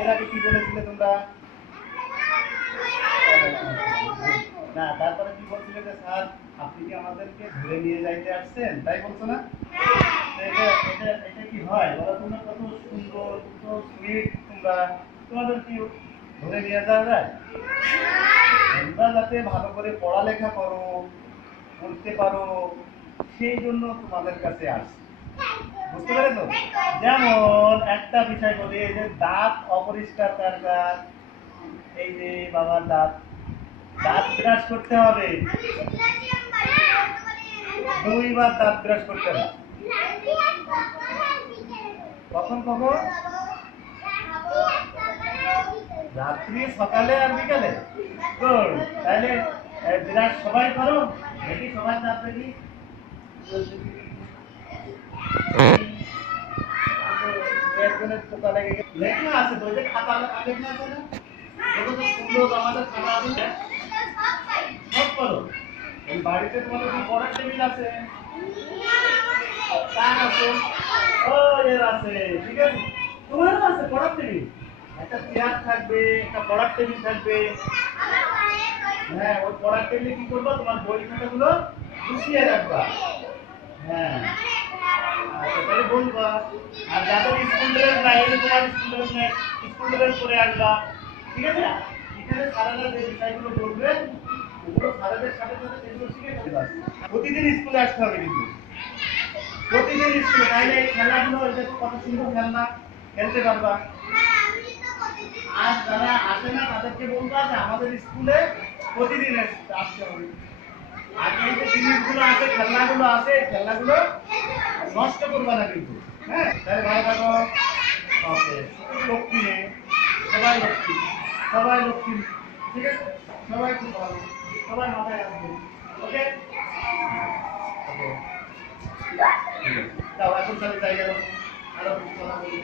এর আগে কি বলেছিলে তোমরা? না, তারপরে কি বলছিলে যে স্যার আপনি কি আমাদেরকে ধরে নিয়ে যাইতে আসছেন, তাই বলছো না? এটা এটা এটা কি হয় বলো? তোমরা কত সুন্দর, কত সুইট তোমরা, তোমাদের কি ধরে নিয়ে যাওয়া যায়? তোমরা যাতে ভালো করে পড়ালেখা করো, পড়তে পারো, সেই জন্য তোমাদের কাছে আসছি। বুঝতে পেরেছো? যেমন একটা বিষয় বলি, এই যে দাঁত অপরিষ্কার কার কার? এই যে বাবার দাঁত, দাঁত ব্রাশ করতে হবে, 2বার দাঁত ব্রাশ করতে হবে। কখন কখন? রাত্রি, সকালে আর বিকালে। গুড। তাহলে ব্রাশ সবাই করো, দেখি সবাই দাঁত দেখি। একজনের পোকা লেগে গেছে, লেখা আছে তো, ওই যে খাতা লেখা আছে না, দেখো তো সুন্দর আমাদের খাতা আছে না? সব করো। এই বাড়িতে তোমাদের কি পড়ার টেবিল আছে? কার আছে? ও, এর আছে, ঠিক আছে। তোমারও আছে পড়ার টেবিল, একটা চেয়ার থাকবে, একটা পড়ার টেবিল থাকবে। হ্যাঁ, ওই পড়ার টেবিলে কি করবো, তোমার বই খাতাগুলো গুছিয়ে রাখবা। হ্যাঁ, আচ্ছা তাহলে বলবা। আর যাদের স্কুল ড্রেস নাই, এই যে তোমার স্কুল ড্রেস নেই, স্কুল ড্রেস পরে আসবা, ঠিক আছে? এখানে স্যারেরা যে বিষয়গুলো বলবে, ওগুলো স্যারেদের সাথে সাথে সেগুলো শিখে ফেলবা। প্রতিদিন স্কুলে আসতে হবে কিন্তু, প্রতিদিন স্কুলে, তাইলে এই খেলাগুলো, এই যে কত সুন্দর খেলনা খেলতে পারবা। আর যারা আসে না তাদেরকে বলবা যে আমাদের স্কুলে প্রতিদিন আসতে হবে। আর এই যে জিনিসগুলো আছে, খেলনাগুলো আছে, এই খেলনাগুলো নষ্ট করবা না কিন্তু। হ্যাঁ, তাহলে ভালো থাকো। ওকে, লক্ষ্মী নেই, সবাই লক্ষ্মী, সবাই লক্ষ্মী, ঠিক আছে? সবাই খুব ভালো, সবাই মাথায় রাখবে। ওকে ওকে, ঠিক আছে। তাও এখন তাহলে জায়গা আরো কিছু কথা বলি।